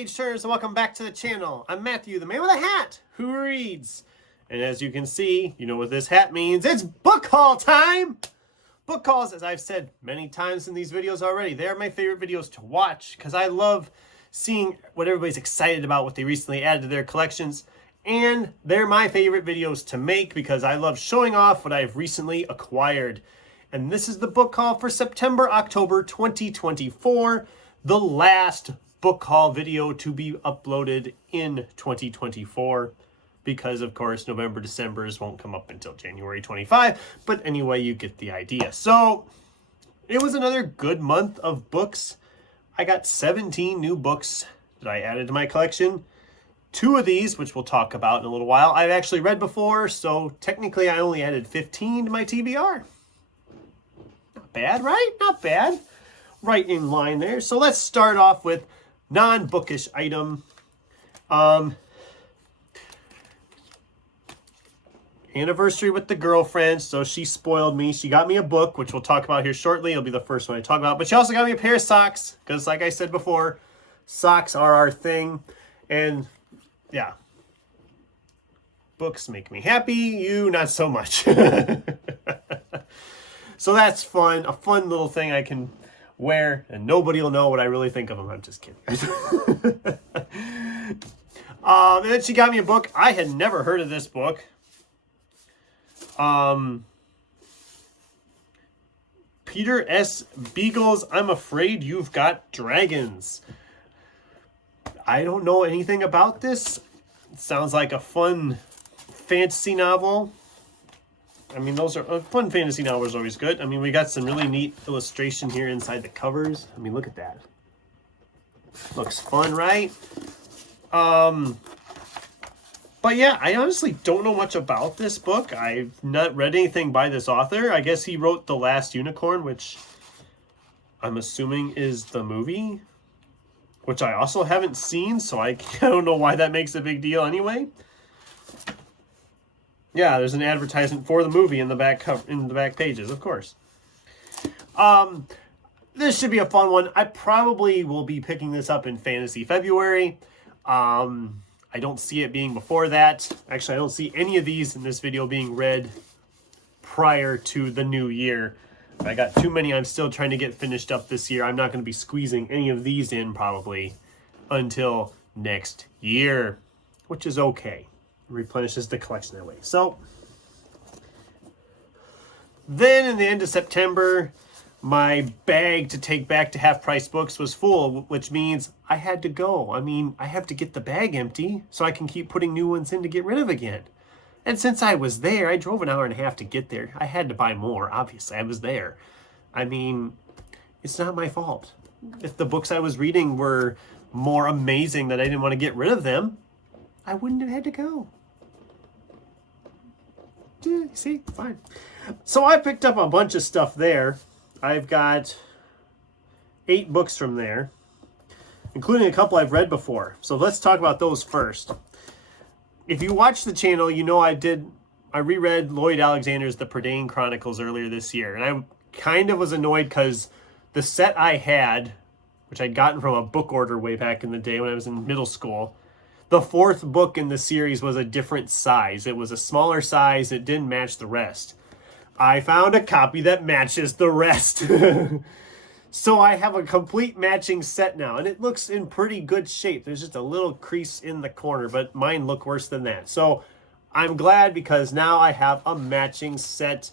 page turners, and welcome back to the channel. I'm Matthew, the man with a hat who reads. And as you can see, you know what this hat means. It's book haul time! Book hauls, as I've said many times in these videos already, they are my favorite videos to watch because I love seeing what everybody's excited about, what they recently added to their collections. And they're my favorite videos to make because I love showing off what I've recently acquired. And this is the book haul for September-October 2024, the last book haul video to be uploaded in 2024. Because, of course, November-December's won't come up until January 25. But anyway, you get the idea. So, it was another good month of books. I got 17 new books that I added to my collection. 2 of these, which we'll talk about in a little while, I've actually read before. So, technically, I only added 15 to my TBR. Not bad, right? Not bad. Right in line there. So, let's start off with non-bookish item. Anniversary with the girlfriend, so she spoiled me. She got me a book, which we'll talk about here shortly. It'll be the first one I talk about. But she also got me a pair of socks, because like I said before, socks are our thing. And yeah, books make me happy, you not so much. So that's fun, a fun little thing I can wear, and nobody will know what I really think of them. I'm just kidding. And then she got me a book. I had never heard of this book. Peter S. Beagle's I'm Afraid You've Got Dragons. I don't know anything about this. It sounds like a fun fantasy novel. I mean, those are fun fantasy novels are always good. I mean, we got some really neat illustration here inside the covers. I mean, look at that. Looks fun, right? But yeah, I honestly don't know much about this book. I've not read anything by this author. I guess he wrote The Last Unicorn, which I'm assuming is the movie, which I also haven't seen, so I don't know why that makes a big deal anyway. Yeah, there's an advertisement for the movie in the back cover, in the back pages, of course. This should be a fun one. I probably will be picking this up in Fantasy February. I don't see it being before that. Actually, I don't see any of these in this video being read prior to the new year. I got too many I'm still trying to get finished up this year. I'm not going to be squeezing any of these in probably until next year, which is okay. It replenishes the collection that way. So, then in the end of September, my bag to take back to Half Price Books was full, which means I had to go. I mean, I have to get the bag empty so I can keep putting new ones in to get rid of again. And since I was there, I drove an hour and a half to get there. I had to buy more, obviously. I was there. I mean, it's not my fault. If the books I was reading were more amazing that I didn't want to get rid of them, I wouldn't have had to go. Yeah, see? Fine. So I picked up a bunch of stuff there. I've got 8 books from there, including a couple I've read before. So let's talk about those first. If you watch the channel, you know I reread Lloyd Alexander's The Prydain Chronicles earlier this year. And I kind of was annoyed because the set I had, which I'd gotten from a book order way back in the day when I was in middle school, the 4th book in the series was a different size. It was a smaller size. It didn't match the rest. I found a copy that matches the rest. So I have a complete matching set now, and it looks in pretty good shape. There's just a little crease in the corner, but mine look worse than that. So I'm glad because now I have a matching set,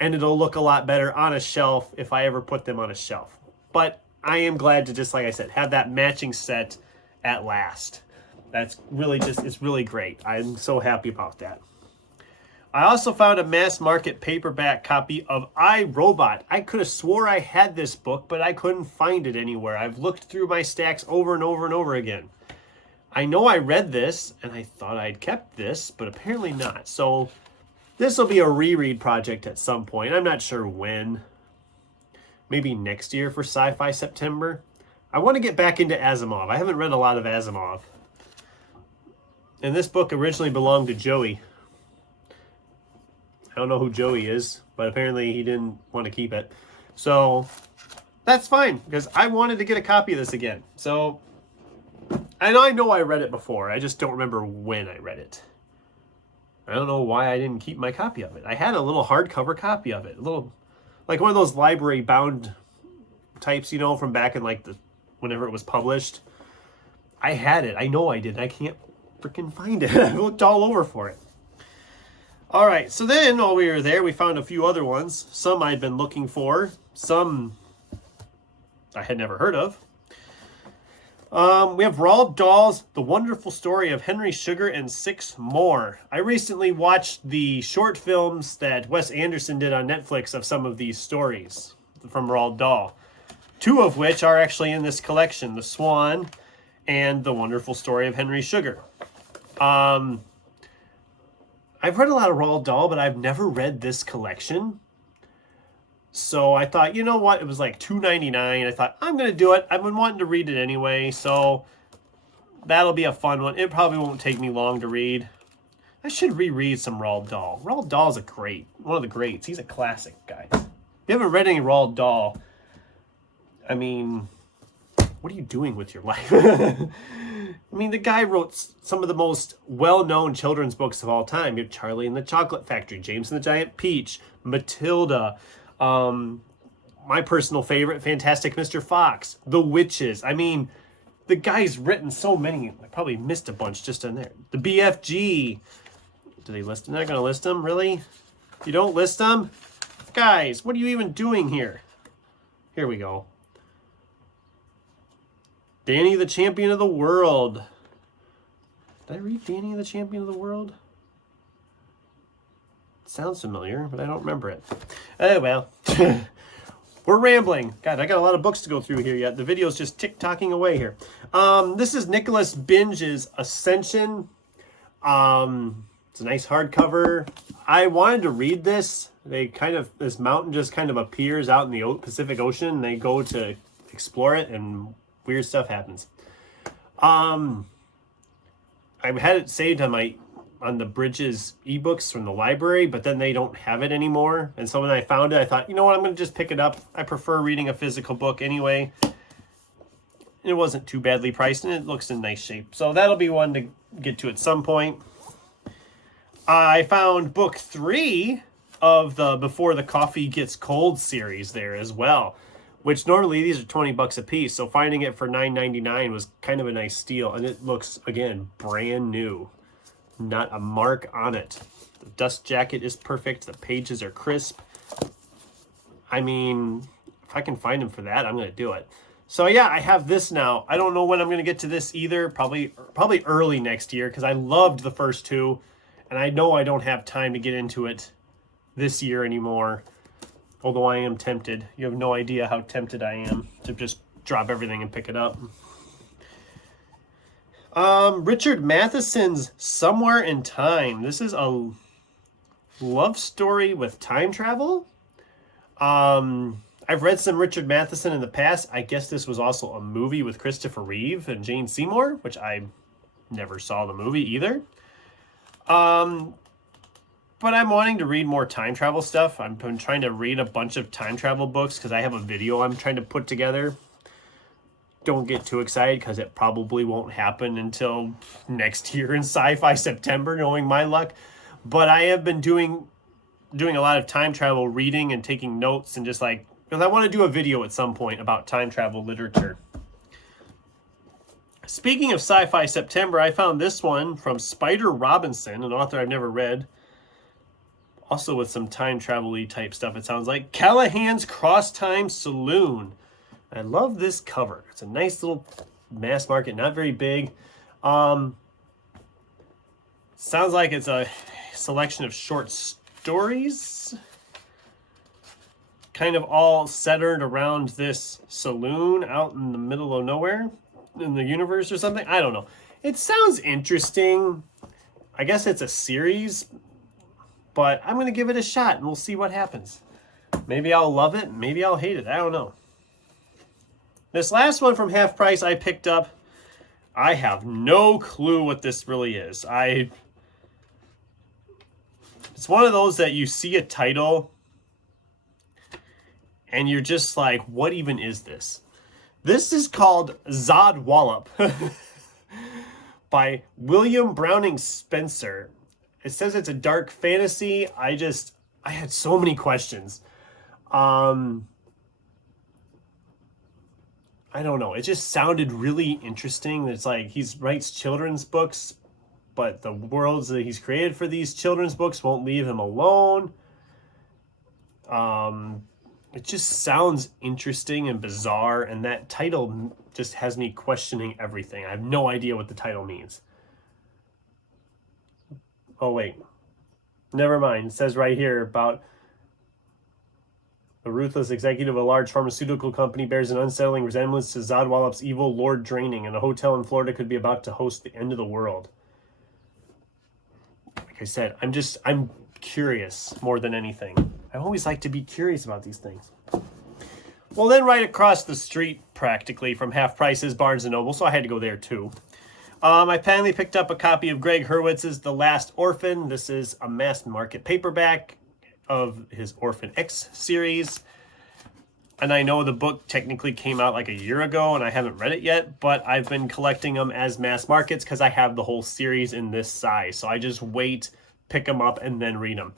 and it'll look a lot better on a shelf if I ever put them on a shelf. But I am glad to just, like I said, have that matching set at last. That's really just, it's really great. I'm so happy about that. I also found a mass market paperback copy of I, Robot. I could have swore I had this book, but I couldn't find it anywhere. I've looked through my stacks over and over and over again. I know I read this, and I thought I'd kept this, but apparently not. So this will be a reread project at some point. I'm not sure when. Maybe next year for Sci-Fi September. I want to get back into Asimov. I haven't read a lot of Asimov. And this book originally belonged to Joey. I don't know who Joey is, but apparently he didn't want to keep it. So that's fine, because I wanted to get a copy of this again. So And I know I read it before. I just don't remember when I read it. I don't know why I didn't keep my copy of it. I had a little hardcover copy of it. A little, like one of those library bound types, you know, from back in like whenever it was published. I had it. I know I did. I can't freaking find it. I looked all over for it. All right. So then while we were there, we found a few other ones. Some I'd been looking for. Some I had never heard of. We have Ral Doll's The Wonderful Story of Henry Sugar and 6 More. I recently watched the short films that Wes Anderson did on Netflix of some of these stories from Ral Doll. 2 of which are actually in this collection, The Swan and The Wonderful Story of Henry Sugar. I've read a lot of Ral Doll, but I've never read this collection. So I thought, you know what? It was like $2.99. I thought, I'm going to do it. I've been wanting to read it anyway, so that'll be a fun one. It probably won't take me long to read. I should reread some Ral Doll. Ral Doll's one of the greats. He's a classic, guys. If you haven't read any Ral Doll, I mean, what are you doing with your life? I mean, the guy wrote some of the most well-known children's books of all time. You have Charlie and the Chocolate Factory, James and the Giant Peach, Matilda, my personal favorite, Fantastic Mr. Fox, The Witches. I mean, the guy's written so many. I probably missed a bunch just in there. The BFG. Do they list them? They're not going to list them? Really? You don't list them? Guys, what are you even doing here? Here we go. Danny the Champion of the World. Did I read Danny the Champion of the World? Sounds familiar, but I don't remember it. Oh, well. We're rambling. God, I got a lot of books to go through here yet. The video's just tick-tocking away here. This is Nicholas Binge's Ascension. It's a nice hardcover. I wanted to read this. This mountain just kind of appears out in the Pacific Ocean, and they go to explore it, and weird stuff happens. I had it saved on the Bridges ebooks from the library, but then they don't have it anymore. And so when I found it, I thought, you know what, I'm going to just pick it up. I prefer reading a physical book anyway. It wasn't too badly priced, and it looks in nice shape. So that'll be one to get to at some point. I found book 3 of the Before the Coffee Gets Cold series there as well, which normally these are $20 a piece. So finding it for $9.99 was kind of a nice steal. And it looks, again, brand new. Not a mark on it. The dust jacket is perfect. The pages are crisp. I mean, if I can find them for that, I'm going to do it. So yeah, I have this now. I don't know when I'm going to get to this either. Probably early next year, because I loved the first 2. And I know I don't have time to get into it this year anymore. Although I am tempted. You have no idea how tempted I am to just drop everything and pick it up. Richard Matheson's Somewhere in Time. This is a love story with time travel. I've read some Richard Matheson in the past. I guess this was also a movie with Christopher Reeve and Jane Seymour, which I never saw the movie either. But I'm wanting to read more time travel stuff. I've been trying to read a bunch of time travel books because I have a video I'm trying to put together. Don't get too excited because it probably won't happen until next year in Sci-Fi September, knowing my luck. But I have been doing a lot of time travel reading and taking notes, and just like, because I want to do a video at some point about time travel literature. Speaking of Sci-Fi September, I found this one from Spider Robinson, an author I've never read. Also with some time travel-y type stuff, it sounds like. Callahan's Cross Time Saloon. I love this cover. It's a nice little mass market, not very big. Sounds like it's a selection of short stories, kind of all centered around this saloon out in the middle of nowhere in the universe or something. I don't know. It sounds interesting. I guess it's a series, but I'm going to give it a shot and we'll see what happens. Maybe I'll love it. Maybe I'll hate it. I don't know. This last one from Half Price I picked up. I have no clue what this really is. It's one of those that you see a title and you're just like, what even is this? This is called Zod Wallup. by William Browning Spencer. It says it's a dark fantasy. I had so many questions. I don't know. It just sounded really interesting. It's like he writes children's books, but the worlds that he's created for these children's books won't leave him alone. It just sounds interesting and bizarre, and that title just has me questioning everything. I have no idea what the title means. Oh, wait. Never mind. It says right here about a ruthless executive of a large pharmaceutical company bears an unsettling resemblance to Zod Wallup's evil Lord Draining, and a hotel in Florida could be about to host the end of the world. Like I said, I'm curious more than anything. I always like to be curious about these things. Well, then right across the street, practically, from Half Price is Barnes & Noble, so I had to go there too. I finally picked up a copy of Greg Hurwitz's The Last Orphan. This is a mass market paperback of his Orphan X series. And I know the book technically came out like a year ago, and I haven't read it yet, but I've been collecting them as mass markets because I have the whole series in this size. So I just wait, pick them up, and then read them.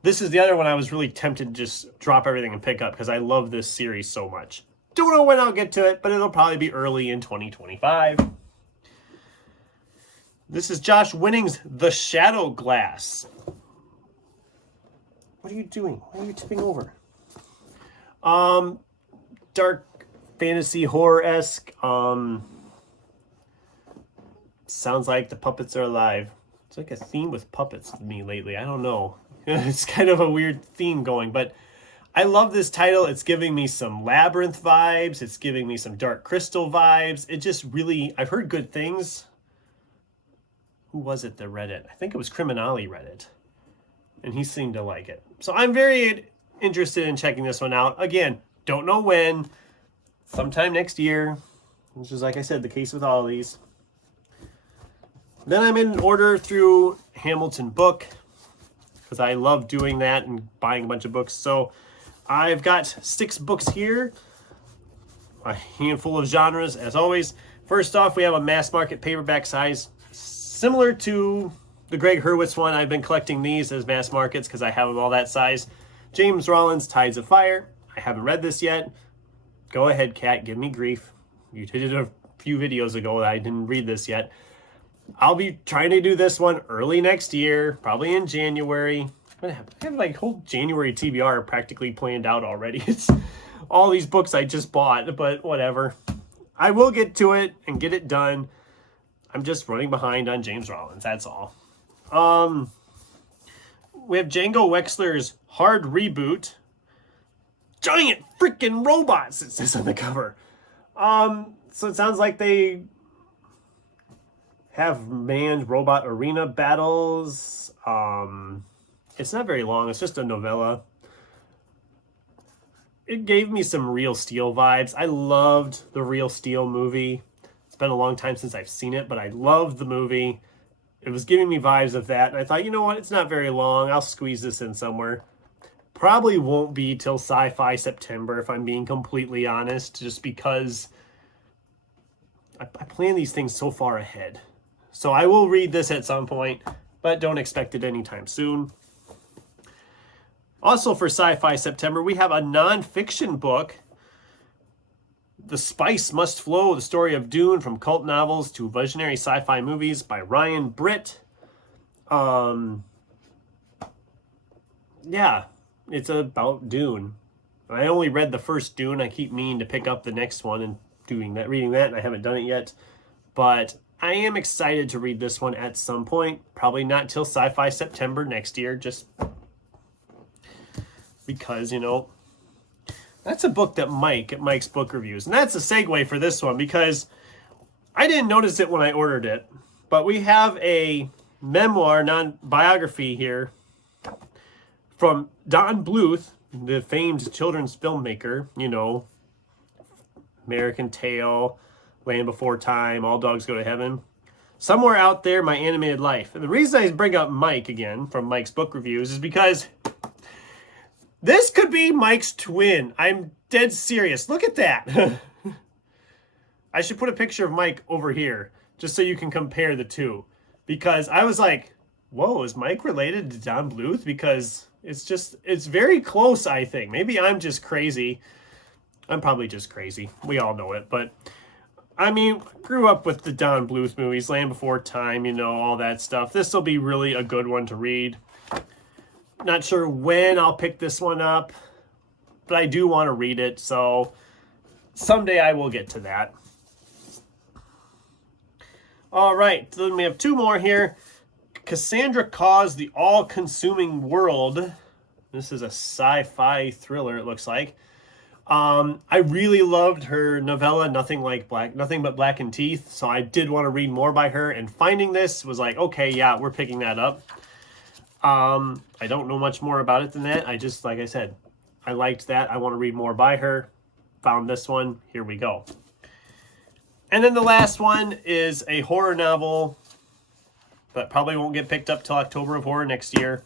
This is the other one I was really tempted to just drop everything and pick up because I love this series so much. Don't know when I'll get to it, but it'll probably be early in 2025. This is Josh Winning's The Shadow Glass. What are you doing? Why are you tipping over? Dark fantasy horror-esque. Sounds like the puppets are alive. It's like a theme with puppets to me lately. I don't know. It's kind of a weird theme going, but I love this title. It's giving me some Labyrinth vibes. It's giving me some Dark Crystal vibes. It just really, I've heard good things. Who was it that read it? I think it was Criminale read it, and he seemed to like it. So I'm very interested in checking this one out. Again, don't know when. Sometime next year, which is, like I said, the case with all of these. Then I'm in order through Hamilton Book, because I love doing that and buying a bunch of books. So I've got 6 books here, a handful of genres, as always. First off, we have a mass market paperback size, similar to the Greg Hurwitz one. I've been collecting these as mass markets because I have them all that size. James Rollins' Tides of Fire. I haven't read this yet. Go ahead, Kat, give me grief. You did it a few videos ago that I didn't read this yet. I'll be trying to do this one early next year, probably in January. I have like whole January TBR practically planned out already. It's all these books I just bought, but whatever. I will get to it and get it done. I'm just running behind on James Rollins, that's all. We have Django Wexler's Hard Reboot. Giant freaking robots, it says on the cover. So it sounds like they have manned robot arena battles. It's not very long. It's just a novella. It gave me some Real Steel vibes. I loved the Real Steel movie. It's been a long time since I've seen it, but I loved the movie. It was giving me vibes of that. And I thought, you know what? It's not very long. I'll squeeze this in somewhere. Probably won't be till Sci-Fi September, if I'm being completely honest, just because I plan these things so far ahead. So I will read this at some point, but don't expect it anytime soon. Also for Sci-Fi September, we have a nonfiction book, The Spice Must Flow, the story of Dune from cult novels to visionary sci-fi movies by Ryan Britt. Yeah, it's about Dune. I only read the first Dune. I keep meaning to pick up the next one and reading that, and I haven't done it yet. But I am excited to read this one at some point. Probably not till Sci-Fi September next year, just because, you know, that's a book that Mike at Mike's Book Reviews. And that's a segue for this one because I didn't notice it when I ordered it. But we have a memoir, non-biography here from Don Bluth, the famed children's filmmaker, you know, American Tail, Land Before Time, All Dogs Go to Heaven. Somewhere Out There, My Animated Life. And the reason I bring up Mike again from Mike's Book Reviews is because this could be Mike's twin. I'm dead serious. Look at that. I should put a picture of Mike over here just so you can compare the two. Because I was like, whoa, is Mike related to Don Bluth? Because it's very close, I think. Maybe I'm just crazy. I'm probably just crazy. We all know it. But, I mean, grew up with the Don Bluth movies, Land Before Time, you know, all that stuff. This will be really a good one to read. Not sure when I'll pick this one up, but I do want to read it, so someday I will get to that. All right, then we have two more here. Cassandra Claus, The All-Consuming World. This is a sci-fi thriller, it looks like. I really loved her novella, Nothing But Black and Teeth, so I did want to read more by her, and finding this was like, okay, yeah, we're picking that up. I don't know much more about it than that. I just, like I said, I liked that. I want to read more by her. Found this one. Here we go. And then the last one is a horror novel, but probably won't get picked up till October of Horror next year.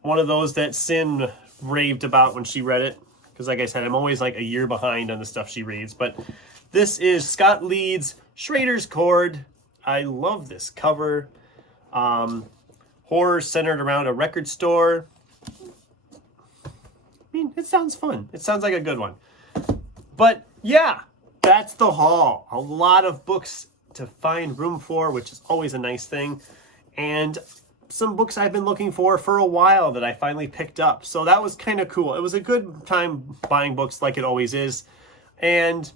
One of those that Sin raved about when she read it. Because like I said, I'm always like a year behind on the stuff she reads. But this is Scott Leeds' Shraer Cord. I love this cover. Horror centered around a record store. I mean, it sounds fun. It sounds like a good one. But yeah, that's the haul. A lot of books to find room for, which is always a nice thing. And some books I've been looking for a while that I finally picked up. So that was kind of cool. It was a good time buying books like it always is. And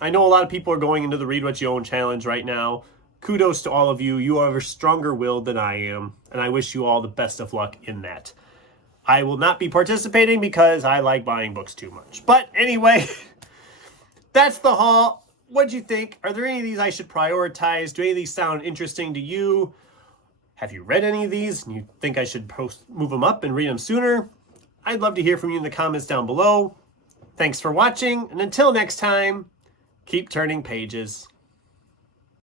I know a lot of people are going into the Read What You Own challenge right now. Kudos to all of you. You are stronger willed than I am. And I wish you all the best of luck in that. I will not be participating because I like buying books too much. But anyway, that's the haul. What'd you think? Are there any of these I should prioritize? Do any of these sound interesting to you? Have you read any of these and you think I should move them up and read them sooner? I'd love to hear from you in the comments down below. Thanks for watching, and until next time, keep turning pages.